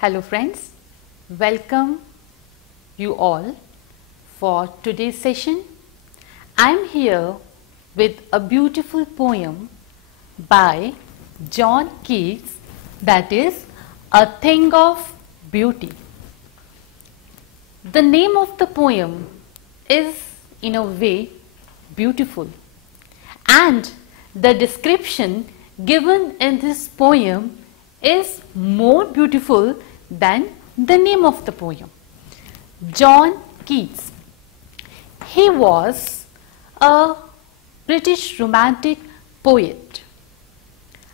Hello friends, welcome you all for today's session. I am here with a beautiful poem by John Keats, that is A Thing of Beauty. The name of the poem is in a way beautiful, and the description given in this poem is more beautiful than the name of the poem. John Keats. He was a British romantic poet,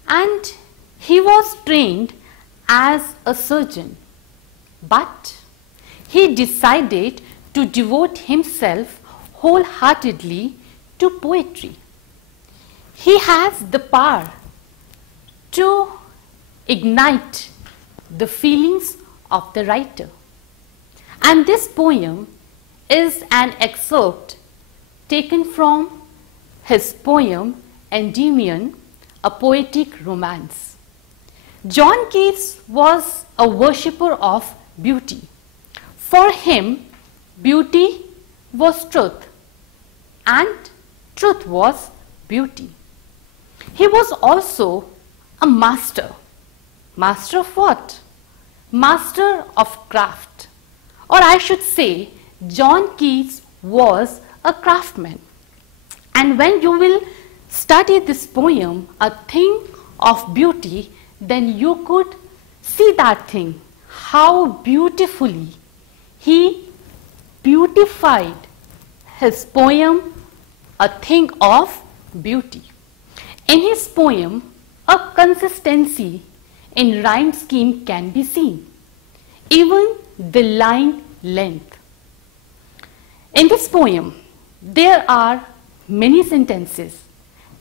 and he was trained as a surgeon, but he decided to devote himself wholeheartedly to poetry. He has the power to ignite the feelings of the writer. And this poem is an excerpt taken from his poem Endymion, a poetic romance. John Keats was a worshipper of beauty. For him, beauty was truth, and truth was beauty. He was also a master. Master of what? Master of craft. Or I should say, John Keats was a craftsman. And when you will study this poem, A Thing of Beauty, then you could see that thing, how beautifully he beautified his poem, A Thing of Beauty. In his poem, a consistency in rhyme scheme can be seen, even the line length. In this poem, there are many sentences,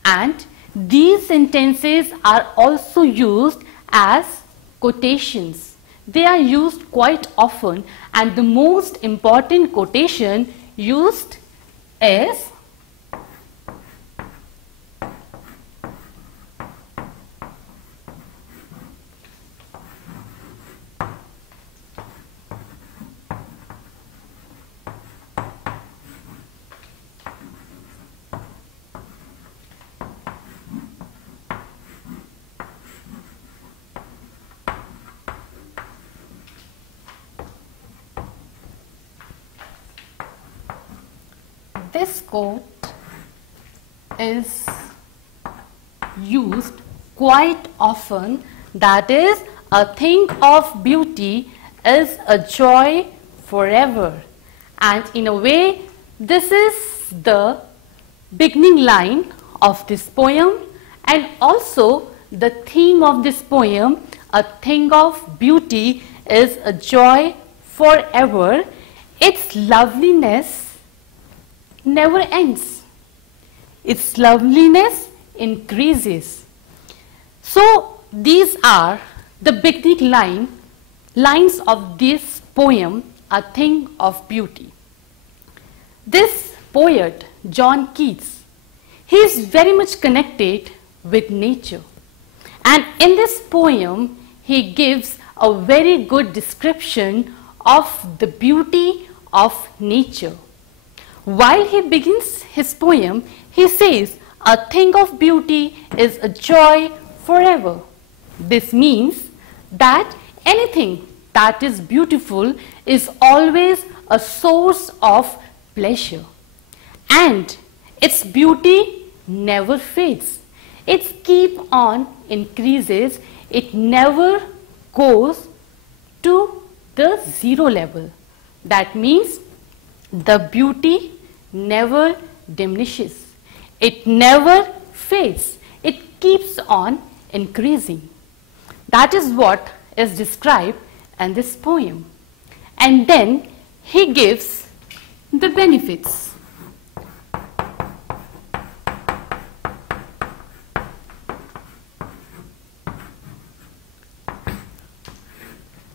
and these sentences are also used as quotations. They are used quite often, and the most important quotation used is this quote is used quite often, that is, a thing of beauty is a joy forever. And in a way, this is the beginning line of this poem, and also the theme of this poem, a thing of beauty is a joy forever. Its loveliness never ends. Its loveliness increases. So these are the beginning lines of this poem, A Thing of Beauty. This poet, John Keats, he is very much connected with nature. And in this poem, he gives a very good description of the beauty of nature. While he begins his poem, he says, a thing of beauty is a joy forever. This means that anything that is beautiful is always a source of pleasure. And its beauty never fades. It keeps on increases. It never goes to the zero level. That means the beauty never diminishes. It never fades. It keeps on increasing. That is what is described in this poem. And then he gives the benefits.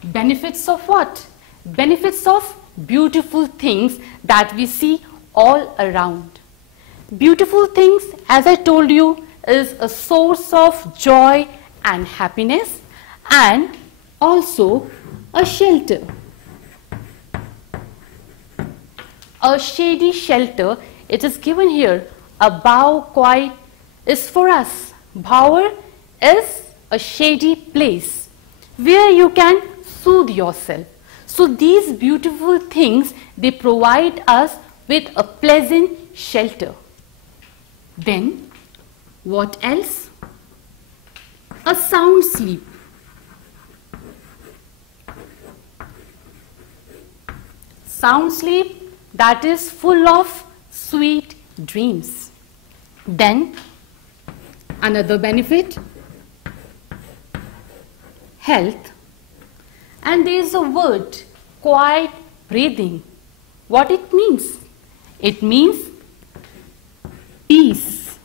Benefits of what? Benefits of beautiful things that we see all around. Beautiful things, as I told you, is a source of joy and happiness, and also a shelter. A shady shelter, it is given here. A bough quiet is for us. Bower is a shady place where you can soothe yourself. So these beautiful things, they provide us with a pleasant shelter. Then, what else? A sound sleep. Sound sleep that is full of sweet dreams. Then, another benefit, health. And there is a word, quiet breathing. What it means? It means peace,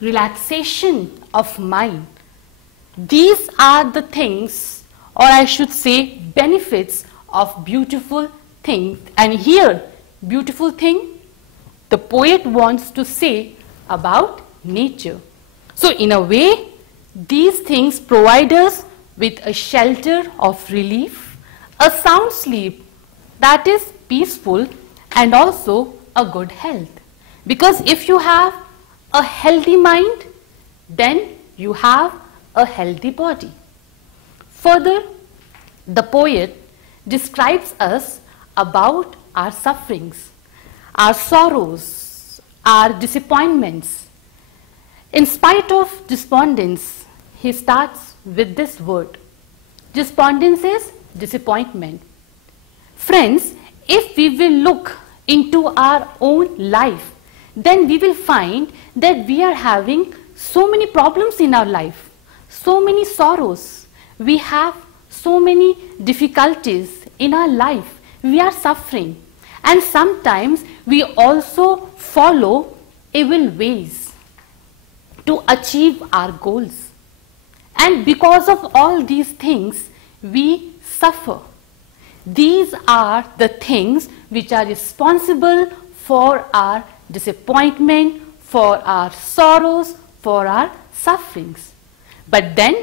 relaxation of mind. These are the things, or I should say benefits of beautiful things. And here, beautiful thing, the poet wants to say about nature. So in a way, these things provide us with a shelter of relief, a sound sleep that is peaceful, and also a good health. Because if you have a healthy mind, then you have a healthy body. Further, the poet describes us about our sufferings, our sorrows, our disappointments. In spite of despondence, he starts with this word. Despondence is disappointment. Friends, if we will look into our own life, then we will find that we are having so many problems in our life, so many sorrows. We have so many difficulties in our life. We are suffering. And sometimes we also follow evil ways to achieve our goals. And because of all these things, we suffer. These are the things which are responsible for our disappointment, for our sorrows, for our sufferings. But then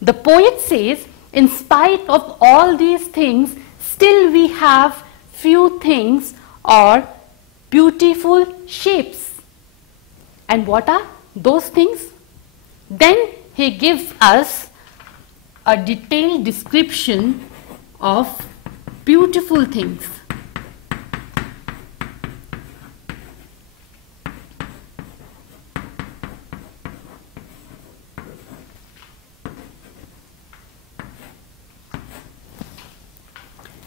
the poet says, in spite of all these things, still we have few things or beautiful shapes. And what are those things? Then he gives us a detailed description of beautiful things.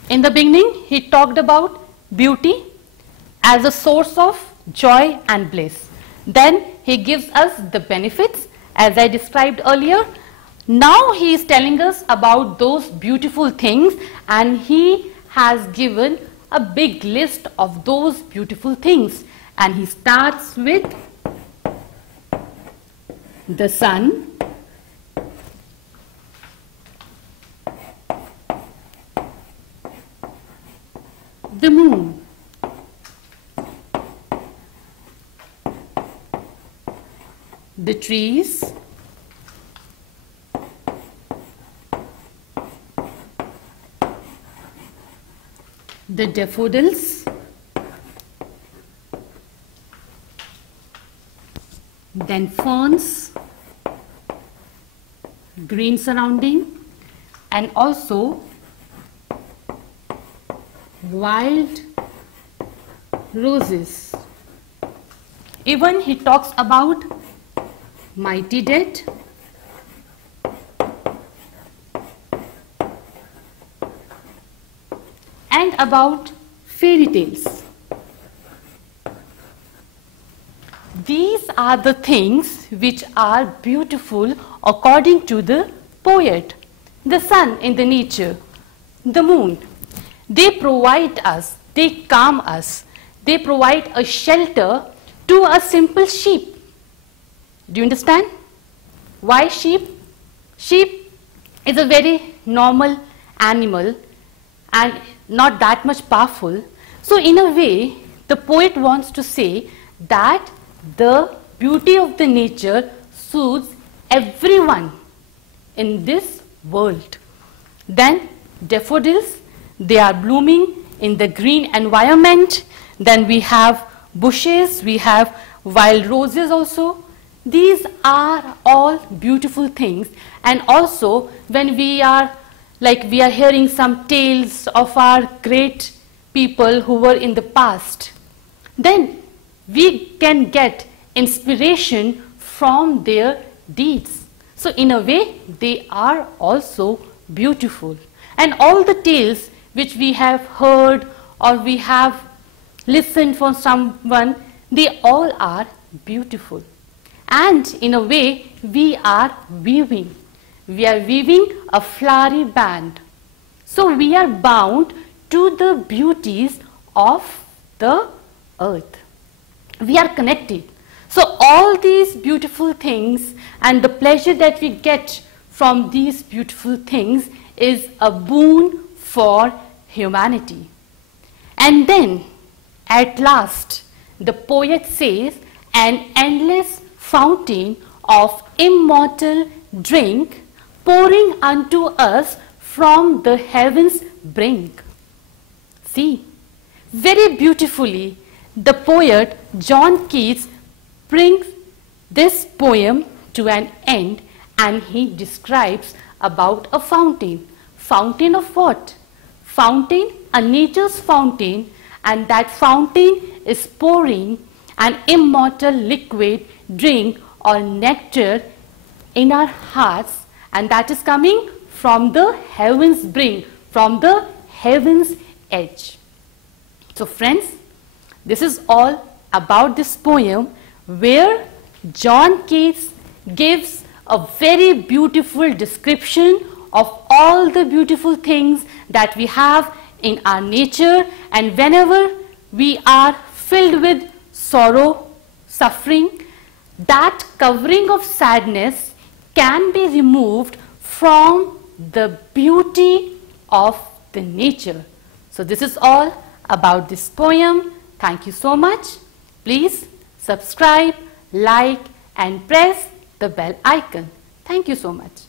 In the beginning, he talked about beauty as a source of joy and bliss. Then he gives us the benefits as I described earlier. Now he is telling us about those beautiful things, and he has given a big list of those beautiful things. And he starts with the sun, the moon, the trees, the daffodils, then ferns, green surrounding, and also wild roses. Even he talks about mighty dead, and about fairy tales. These are the things which are beautiful according to the poet. The sun in the nature, the moon, they provide us, they calm us, they provide a shelter to a simple sheep. Do you understand? Why sheep? Sheep is a very normal animal and not that much powerful. So in a way, the poet wants to say that the beauty of the nature suits everyone in this world. Then daffodils, they are blooming in the green environment. Then we have bushes, we have wild roses also. These are all beautiful things. And also when we are hearing some tales of our great people who were in the past, then we can get inspiration from their deeds. So in a way, they are also beautiful. And all the tales which we have heard or we have listened from someone, they all are beautiful. And in a way, we are weaving. We are weaving a flowery band. So we are bound to the beauties of the earth. We are connected. So all these beautiful things and the pleasure that we get from these beautiful things is a boon for humanity. And then at last the poet says, an endless fountain of immortal drink pouring unto us from the heaven's brink. See, very beautifully the poet John Keats brings this poem to an end, and he describes about a fountain. Fountain of what? Fountain, a nature's fountain, and that fountain is pouring an immortal liquid drink or nectar in our hearts, and that is coming from the heaven's brink, from the heaven's edge. So friends, this is all about this poem where John Keats gives a very beautiful description of all the beautiful things that we have in our nature, and whenever we are filled with sorrow, suffering, that covering of sadness can be removed from the beauty of the nature. So this is all about this poem. Thank you so much. Please subscribe, like and press the bell icon. Thank you so much.